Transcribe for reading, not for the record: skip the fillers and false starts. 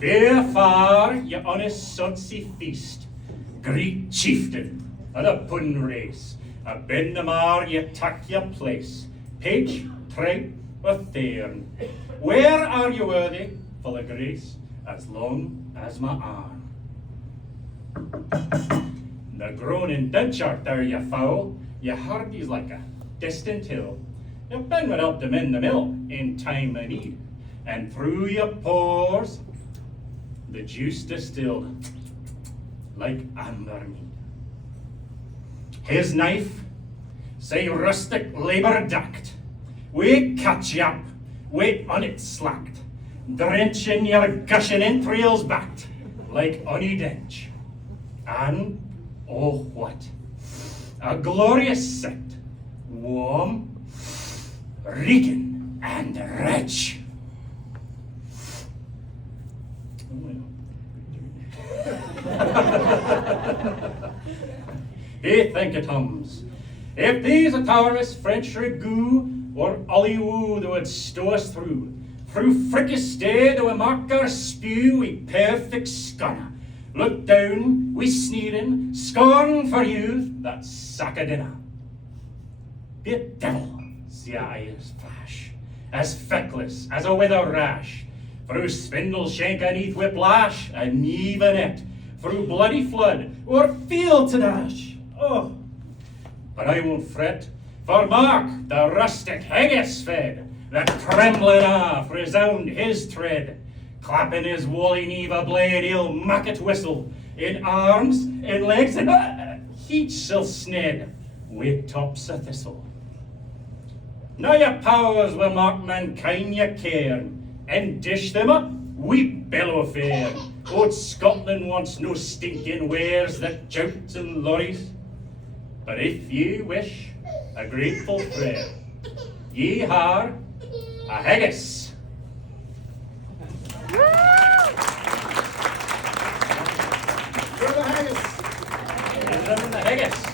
Therefore, ye honest Sotsy feast, great chieftain of the pun race, a ben the mar ye tak your place, page, tripe, or thorn. Where are you worthy, full of grace, as long as my arm? The groaning Dutchart there, ye foul, ye hardies like a distant hill. You've been what helped them in the mill in time of need, and through your pores, the juice distilled like amber mead. His knife, say rustic labour ducked, we catch you up, we on it slacked, drenching your gushing entrails backed, like ony dench. And, oh what, a glorious sight, warm, reeking, and rich. Hey, think it hums. If these a towerless French ragout or Ollywoo, they would stow us through fricassee, they would mark our spew with perfect scunner. Look down, we sneering, scorn for you, that sack of dinner. Be a devil, the eyes flash, as feckless as a weather rash, through spindle shank aneath whiplash, and even it, through bloody flood, or field to dash. Oh, but I won't fret, for mark the rustic haggis fed, that trembling off resound his tread. Clapping his woolly knee a blade, he'll mack it whistle, in arms, in legs, and heat shall sned, wi' tops o' thistle. Now your powers will mark mankind your cairn, and dish them up, we bellow fair. Old Scotland wants no stinking wares that jouts and lorries. But if ye wish a grateful prayer, ye are a haggis. You're the haggis. And the haggis.